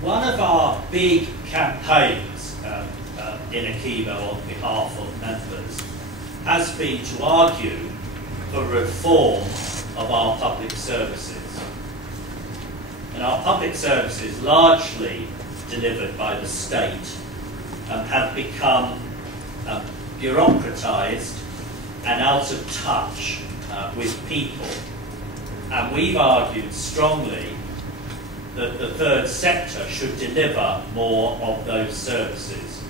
One of our big campaigns in Acevo on behalf of members has been to argue for reform of our public services. And our public services, largely delivered by the state, have become bureaucratised and out of touch with people. And we've argued strongly that the third sector should deliver more of those services.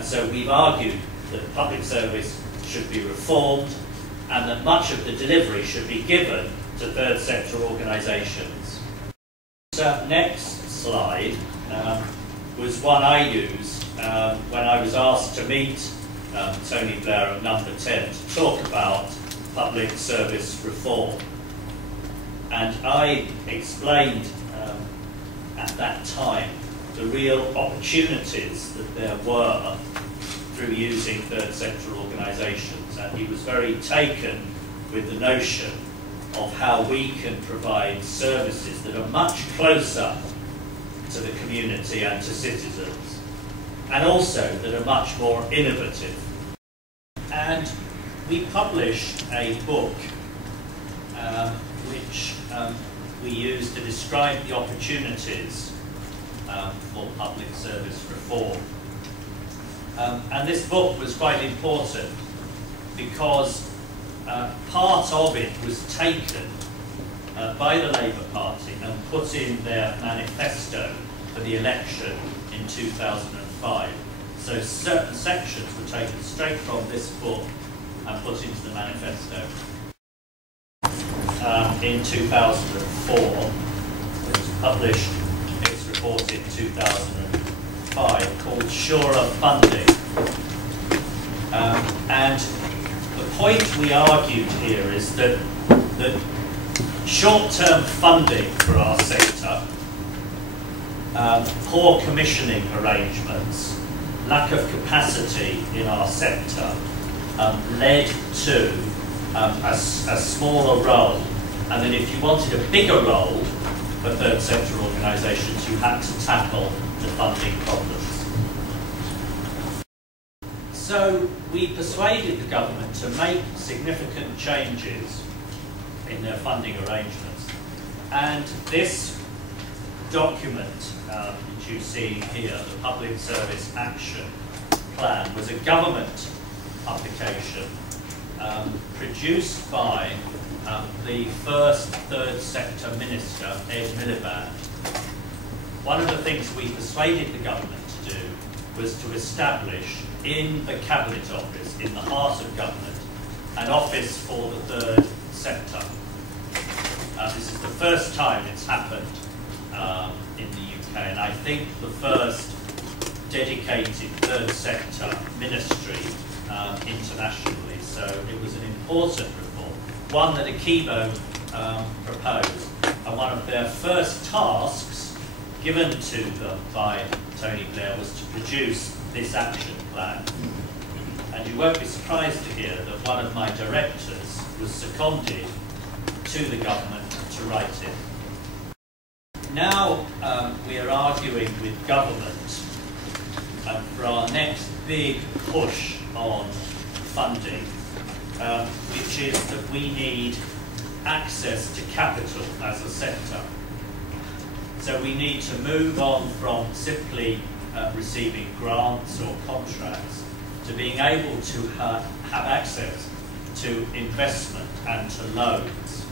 So we've argued that public service should be reformed and that much of the delivery should be given to third sector organisations. The next slide was one I used when I was asked to meet Tony Blair at Number 10 to talk about public service reform. And I explained at that time the real opportunities that there were through using third sector organisations, and he was very taken with the notion of how we can provide services that are much closer to the community and to citizens, and also that are much more innovative. And we published a book which we used to describe the opportunities for public service reform. And this book was quite important because part of it was taken by the Labour Party and put in their manifesto for the election in 2005. So certain sections were taken straight from this book and put into the manifesto. In 2004, it was published its report in 2005 called Surer Funding. And the point we argued here is that short-term funding for our sector, poor commissioning arrangements, lack of capacity in our sector led to a smaller role, and then if you wanted a bigger role for third sector organisations, you had to tackle the funding problems. So we persuaded the government to make significant changes in their funding arrangements, and this document that you see here, the Public Service Action Plan, was a government publication produced by the first third sector minister, Ed Miliband. One of the things we persuaded the government to do was to establish in the Cabinet Office, in the heart of government, an office for the third sector. This is the first time it's happened in the UK, and I think the first dedicated third sector ministry internationally. So it was an important reform, one that Acevo proposed, and one of their first tasks given to them by Tony Blair was to produce this action plan. And you won't be surprised to hear that one of my directors was seconded to the government to write it. Now we are arguing with government for our next big push on funding, which is that we need access to capital as a sector. So we need to move on from simply receiving grants or contracts to being able to have access to investment and to loans.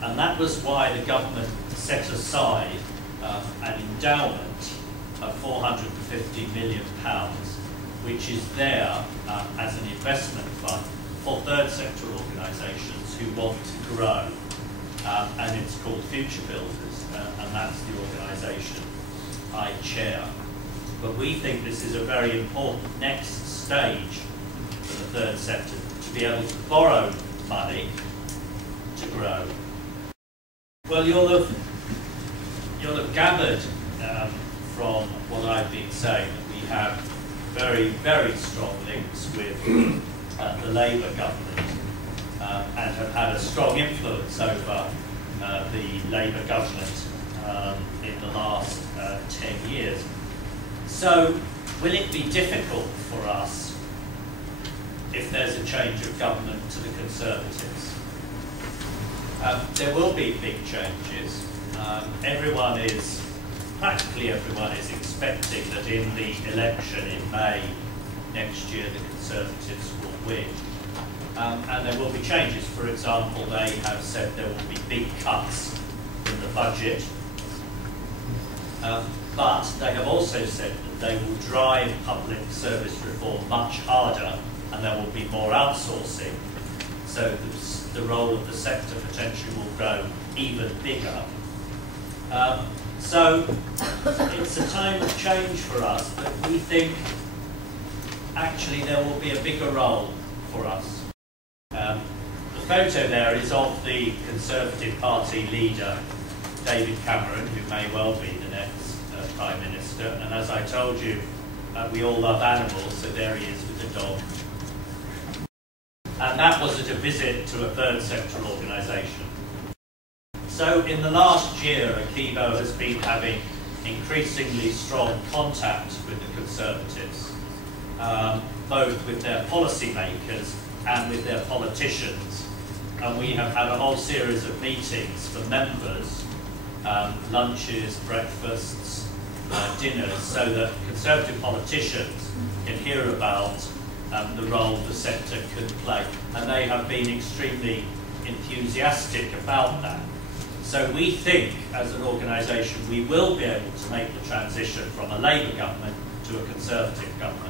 And that was why the government set aside an endowment of £450 million, which is there as an investment fund for third sector organisations who want to grow. And it's called Future Builders, and that's the organisation I chair. But we think this is a very important next stage for the third sector, to be able to borrow money to grow. Well, you'll have gathered from what I've been saying that we have very, very strong links with the Labour government and have had a strong influence over the Labour government in the last 10 years. So, will it be difficult for us if there's a change of government to the Conservatives? There will be big changes. Practically everyone is expecting that in the election in May next year the Conservatives will win. And there will be changes. For example, they have said there will be big cuts in the budget. But they have also said that they will drive public service reform much harder, and there will be more outsourcing. So the role of the sector potentially will grow even bigger. So it's a time of change for us, but we think actually there will be a bigger role for us. The photo there is of the Conservative Party leader, David Cameron, who may well be the next Prime Minister. And as I told you, we all love animals, so there he is with the dog. And that was at a visit to a third sector organisation. So in the last year, ACEVO has been having increasingly strong contact with the Conservatives, both with their policymakers and with their politicians. And we have had a whole series of meetings for members, lunches, breakfasts, dinners, so that Conservative politicians can hear about the role the sector could play. And they have been extremely enthusiastic about that. So we think, as an organisation, we will be able to make the transition from a Labour government to a Conservative government.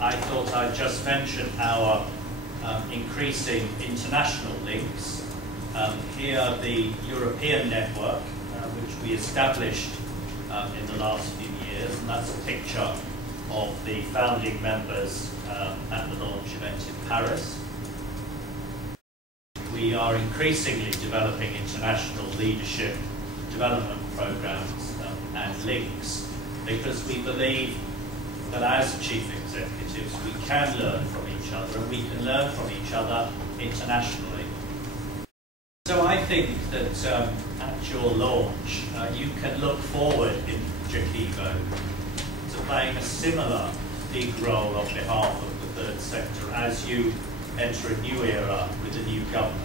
I thought I'd just mention our increasing international links. Here, the European network, which we established in the last few years, and that's a picture of the founding members at the launch event in Paris. We are increasingly developing international leadership development programs and links, because we believe that as chief executives we can learn from each other, and we can learn from each other internationally. So I think that at your launch you can look forward in JACEVO to playing a similar big role on behalf of the third sector as you enter a new era with a new government.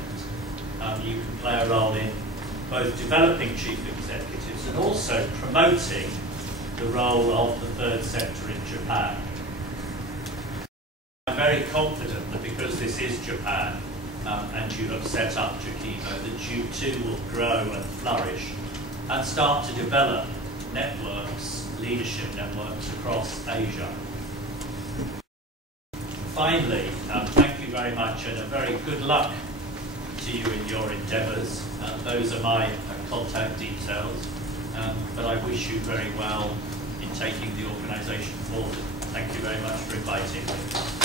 You can play a role in both developing chief executives and also promoting the role of the third sector in Japan. I'm very confident that because this is Japan and you have set up JACEVO, that you too will grow and flourish and start to develop networks, leadership networks across Asia. Finally, thank you very much and a very good luck to you in your endeavours. Those are my contact details, but I wish you very well in taking the organisation forward. Thank you very much for inviting me.